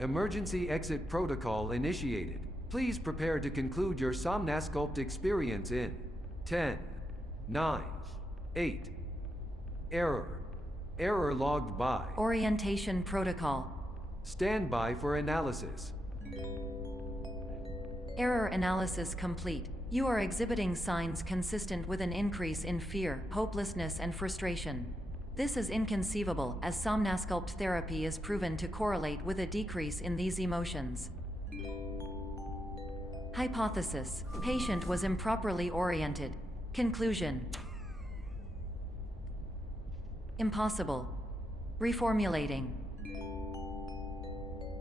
Emergency exit protocol initiated. Please prepare to conclude your somnasculpt experience in 10, 9, 8. Error. Error logged by. Orientation protocol. Stand by for analysis. Error analysis complete. You are exhibiting signs consistent with an increase in fear, hopelessness, and frustration. This is inconceivable, as somnasculpt therapy is proven to correlate with a decrease in these emotions. Hypothesis: patient was improperly oriented. Conclusion: impossible. Reformulating.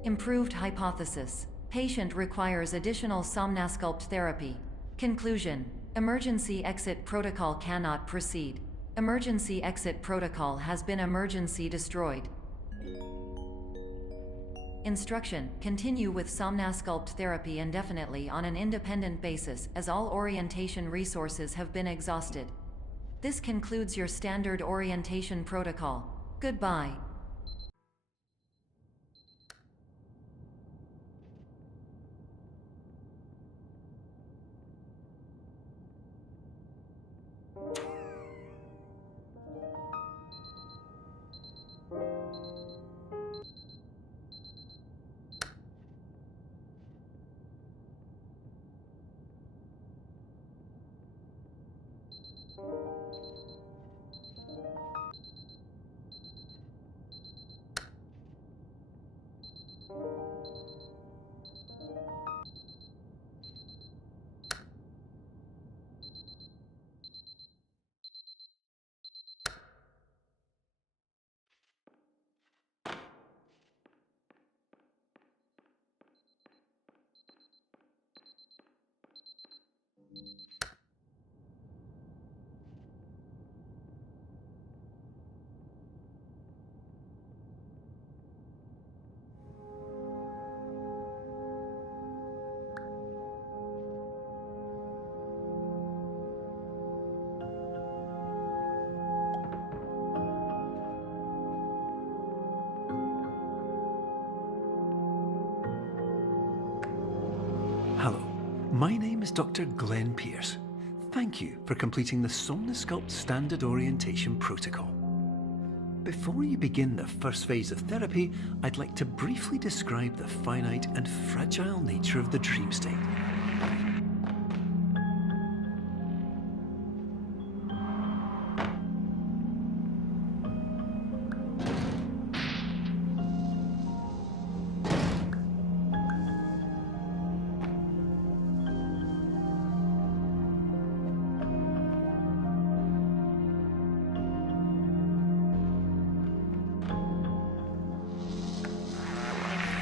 Improved hypothesis: patient requires additional somnasculpt therapy. Conclusion: emergency exit protocol cannot proceed. Emergency exit protocol has been emergency destroyed. Instruction: continue with somnasculpt therapy indefinitely on an independent basis, as all orientation resources have been exhausted. This concludes your standard orientation protocol. Goodbye. Hello, my name is Dr. Glenn Pierce. Thank you for completing the Somnasculpt Standard Orientation Protocol. Before you begin the first phase of therapy, I'd like to briefly describe the finite and fragile nature of the dream state.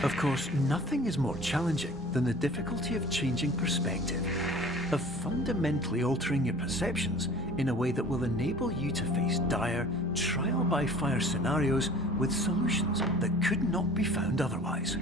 Of course, nothing is more challenging than the difficulty of changing perspective, of fundamentally altering your perceptions in a way that will enable you to face dire, trial-by-fire scenarios with solutions that could not be found otherwise.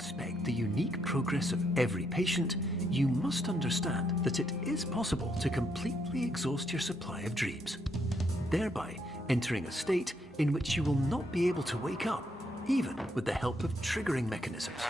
respect the unique progress of every patient, you must understand that it is possible to completely exhaust your supply of dreams, thereby entering a state in which you will not be able to wake up, even with the help of triggering mechanisms.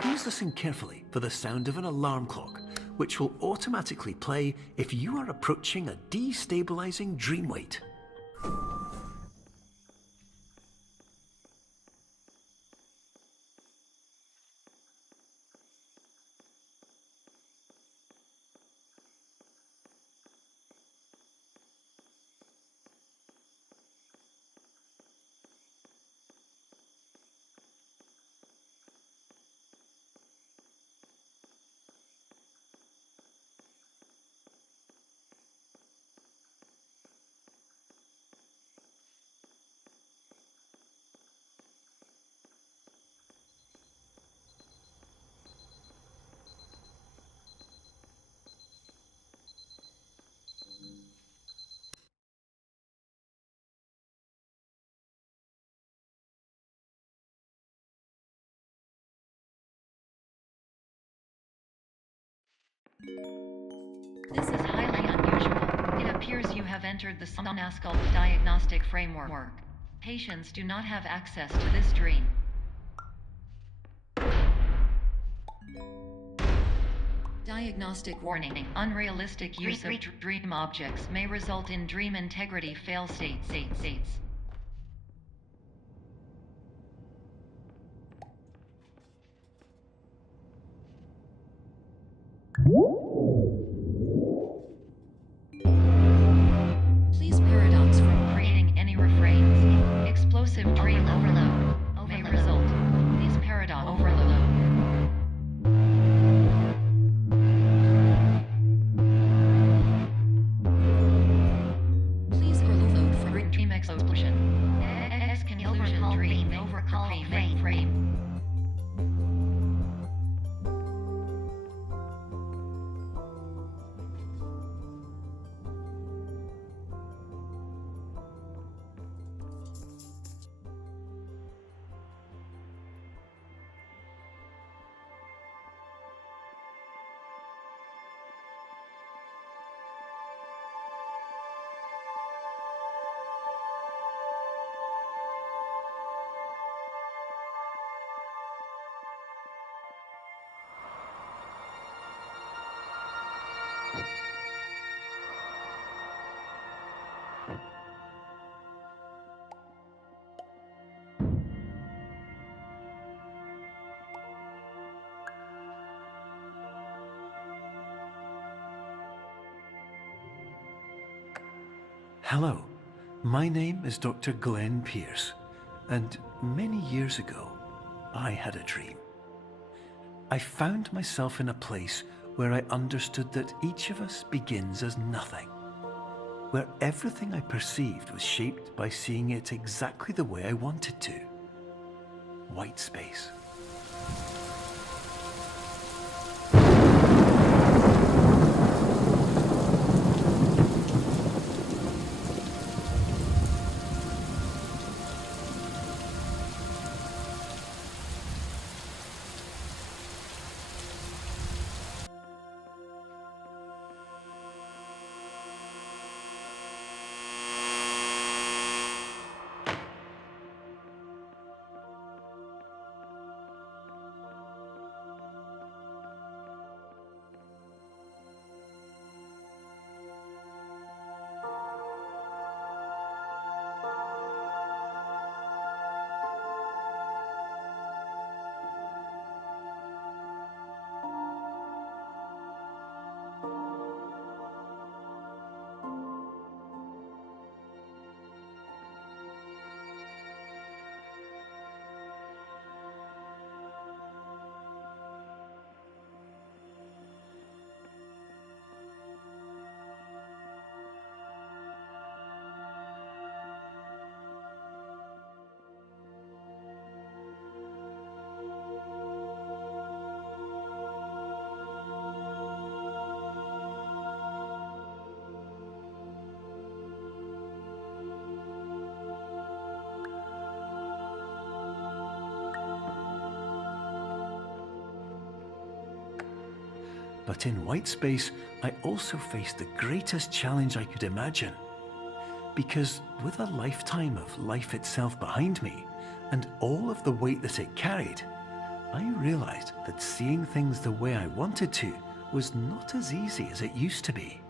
Please listen carefully for the sound of an alarm clock, which will automatically play if you are approaching a destabilizing dream weight. This is highly unusual. It appears you have entered the sono diagnostic framework. Patients do not have access to this dream. Diagnostic warning. Unrealistic use of dream objects may result in dream integrity fail states. Please paradox from creating any refrains. Explosive dream overload may result. Please paradox overload. Please overload from dream explosion. Conclusion dream overcall frame. Hello, my name is Dr. Glenn Pierce, and many years ago, I had a dream. I found myself in a place where I understood that each of us begins as nothing, where everything I perceived was shaped by seeing it exactly the way I wanted to. Whitespace. But in Whitespace, I also faced the greatest challenge I could imagine. Because with a lifetime of life itself behind me, and all of the weight that it carried, I realized that seeing things the way I wanted to was not as easy as it used to be.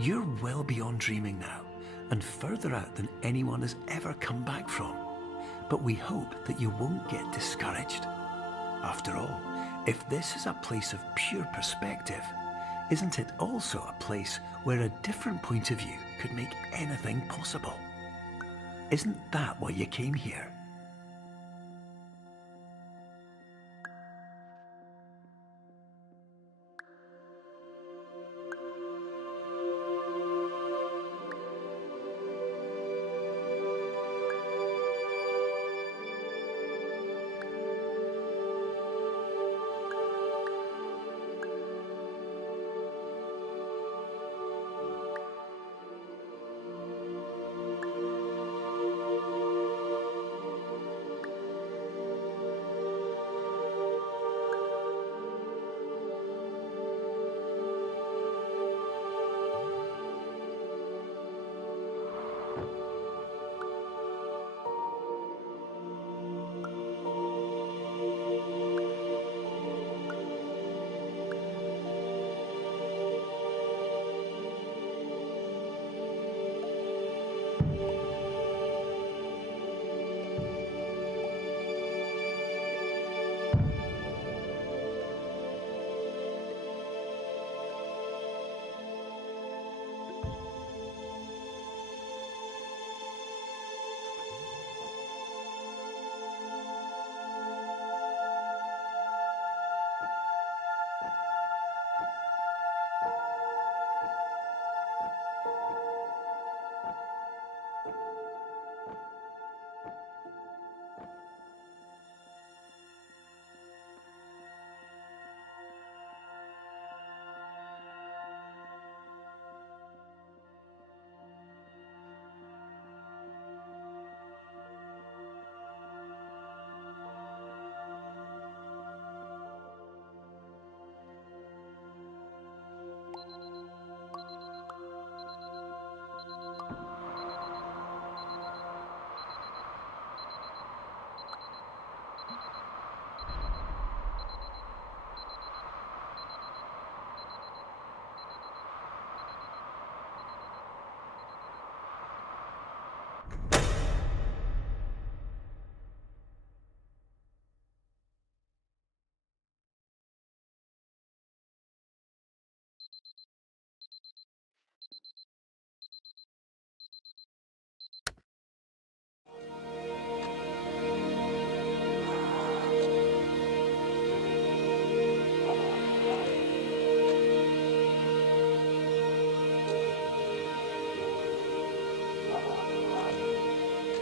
You're well beyond dreaming now, and further out than anyone has ever come back from. But we hope that you won't get discouraged. After all, if this is a place of pure perspective, isn't it also a place where a different point of view could make anything possible? Isn't that why you came here?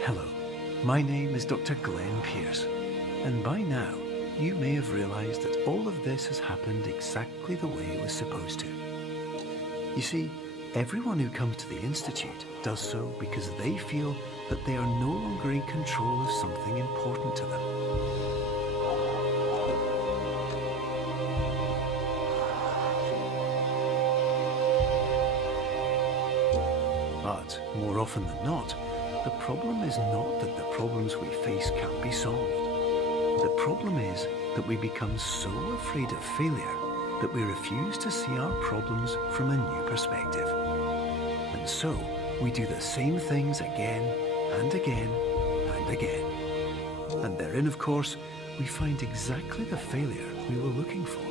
Hello, my name is Dr. Glenn Pierce, and by now you may have realized that all of this has happened exactly the way it was supposed to. You see, everyone who comes to the Institute does so because they feel that they are no longer in control of something important to them. But But more often than not, the problem is not that the problems we face can't be solved. The problem is that we become so afraid of failure that we refuse to see our problems from a new perspective. And so, we do the same things again and again and again. And therein, of course, we find exactly the failure we were looking for.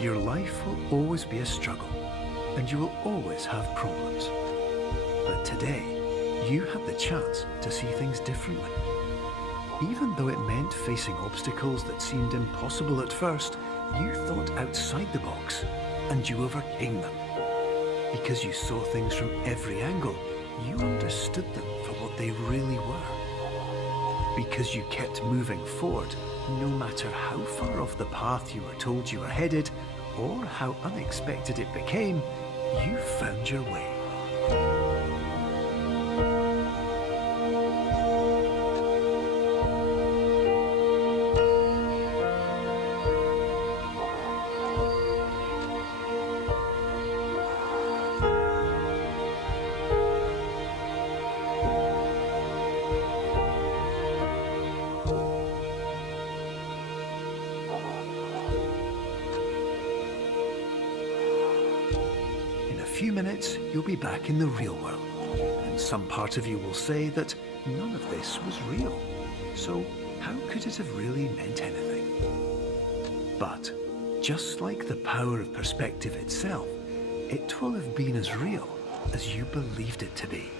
Your life will always be a struggle, and you will always have problems. But today, you had the chance to see things differently. Even though it meant facing obstacles that seemed impossible at first, you thought outside the box, and you overcame them. Because you saw things from every angle, you understood them for what they really were. Because you kept moving forward, no matter how far off the path you were told you were headed, or how unexpected it became, you found your way. In a few minutes, you'll be back in the real world, and some part of you will say that none of this was real. So how could it have really meant anything? But just like the power of perspective itself, it will have been as real as you believed it to be.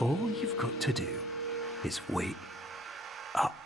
All you've got to do is wake up.